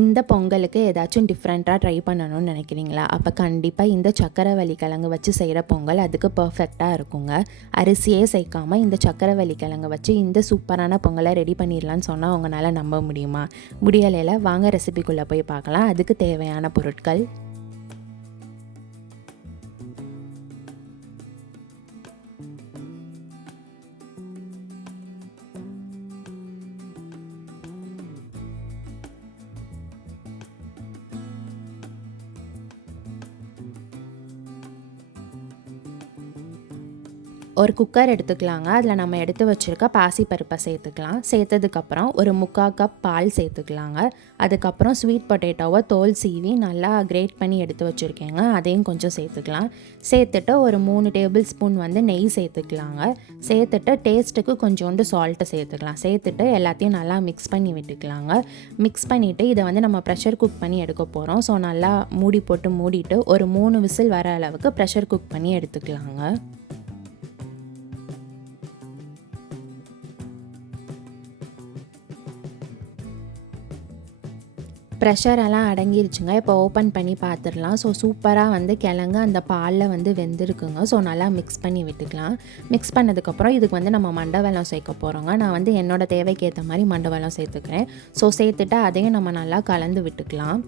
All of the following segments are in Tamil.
இந்த பொங்கலுக்கு ஏதாச்சும் டிஃப்ரெண்ட்டாக ட்ரை பண்ணணும்னு நினைக்கிறீங்களா? அப்போ கண்டிப்பாக இந்த சக்கரவள்ளி கிழங்கு வச்சு செய்கிற பொங்கல் அதுக்கு பர்ஃபெக்டாக இருக்குங்க. அரிசியே சேர்க்காமல் இந்த சக்கரவள்ளி கிழங்கு வச்சு இந்த சூப்பரான பொங்கலை ரெடி பண்ணிடலான்னு சொன்னால் உங்களால் நம்ப முடியுமா? முடியலையில் வாங்க ரெசிபிக்குள்ளே போய் பார்க்கலாம். அதுக்கு தேவையான பொருட்கள்: ஒரு குக்கர் எடுத்துக்கலாங்க. அதில் நம்ம எடுத்து வச்சுருக்க பாசிப்பருப்பை சேர்த்துக்கலாம். சேர்த்ததுக்கப்புறம் ஒரு 3/4 கப் பால் சேர்த்துக்கலாங்க. அதுக்கப்புறம் ஸ்வீட் பொட்டேட்டோவை தோல் சீவி நல்லா கிரேட் பண்ணி எடுத்து வச்சுருக்கேங்க, அதையும் கொஞ்சம் சேர்த்துக்கலாம். சேர்த்துட்டு ஒரு 3 டேபிள் ஸ்பூன் நெய் சேர்த்துக்கலாங்க. சேர்த்துட்டு டேஸ்ட்டுக்கு கொஞ்சோண்டு சால்ட்டு சேர்த்துக்கலாம். சேர்த்துட்டு எல்லாத்தையும் நல்லா மிக்ஸ் பண்ணி விட்டுக்கலாங்க. மிக்ஸ் பண்ணிவிட்டு இதை நம்ம ப்ரெஷர் குக் பண்ணி எடுக்க போகிறோம். ஸோ நல்லா மூடி போட்டு மூடிட்டு ஒரு 3 விசில் வர அளவுக்கு ப்ரெஷர் குக் பண்ணி எடுத்துக்கலாங்க. ப்ரெஷரெல்லாம் அடங்கிருச்சுங்க. இப்போ ஓப்பன் பண்ணி பார்த்துடலாம். ஸோ சூப்பராக கிழங்கு அந்த பாலில் வெந்திருக்குங்க. ஸோ நல்லா மிக்ஸ் பண்ணி விட்டுக்கலாம். மிக்ஸ் பண்ணதுக்கப்புறம் இதுக்கு நம்ம மண்டை வெல்லம் சேர்க்க போகிறோங்க. நான் என்னோடய தேவைக்கு ஏற்ற மாதிரி மண்டை வெல்லம் சேர்த்துக்கிறேன். ஸோ சேர்த்துட்டு அதையும் நம்ம நல்லா கலந்து விட்டுக்கலாம்.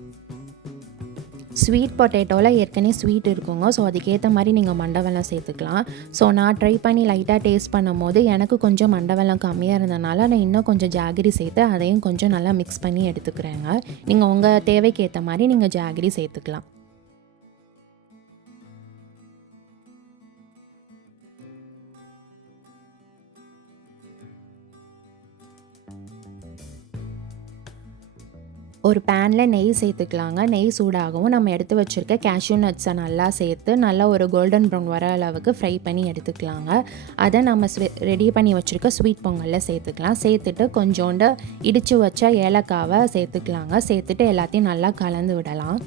ஸ்வீட் பொட்டேட்டோவில் ஏற்கனவே ஸ்வீட் இருக்குங்க. ஸோ அதுக்கேற்ற மாதிரி நீங்கள் மண்டை வெல்லம் சேர்த்துக்கலாம். ஸோ நான் ட்ரை பண்ணி லைட்டாக டேஸ்ட் பண்ணும் போது எனக்கு கொஞ்சம் மண்டை வெல்லம் கம்மியாக இருந்தனால நான் இன்னும் கொஞ்சம் ஜாகரி சேர்த்து அதையும் கொஞ்சம் நல்லா மிக்ஸ் பண்ணி எடுத்துக்கிறேங்க. நீங்கள் உங்கள் தேவைக்கு ஏற்ற மாதிரி நீங்கள் ஜாகரி சேர்த்துக்கலாம். ஒரு பேனில் நெய் சேர்த்துக்கலாங்க. நெய் சூடாகவும் நம்ம எடுத்து வச்சுருக்க கேஷ்யூ நட்ஸை நல்லா சேர்த்து நல்லா ஒரு கோல்டன் ப்ரௌன் வர அளவுக்கு ஃப்ரை பண்ணி எடுத்துக்கலாங்க. அதை நம்ம ரெடி பண்ணி வச்சுருக்க ஸ்வீட் பொங்கலில் சேர்த்துக்கலாம். சேர்த்துட்டு கொஞ்சோண்டு இடித்து வச்ச ஏலக்காவை சேர்த்துக்கலாங்க. சேர்த்துட்டு எல்லாத்தையும் நல்லா கலந்து விடலாம்.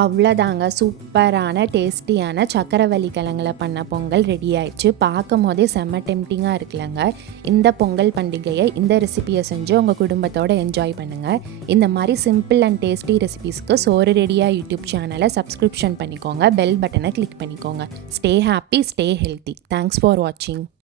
அவ்வளோதாங்க, சூப்பரான டேஸ்டியான சக்கரவள்ளி கிழங்குல பண்ண பொங்கல் ரெடி ஆயிடுச்சு. பார்க்கும் போதே செம்ம டெம்டிங்காக இருக்குல்லங்க. இந்த பொங்கல் பண்டிகையை இந்த ரெசிபியை செஞ்சு உங்கள் குடும்பத்தோடு என்ஜாய் பண்ணுங்கள். இந்த மாதிரி சிம்பிள் அண்ட் டேஸ்டி ரெசிபீஸ்க்கு சோறு ரெடியா யூடியூப் சேனலை சப்ஸ்கிரிப்ஷன் பண்ணிக்கோங்க. பெல் பட்டனை கிளிக் பண்ணிக்கோங்க. Stay happy, stay healthy. Thanks for வாட்சிங்.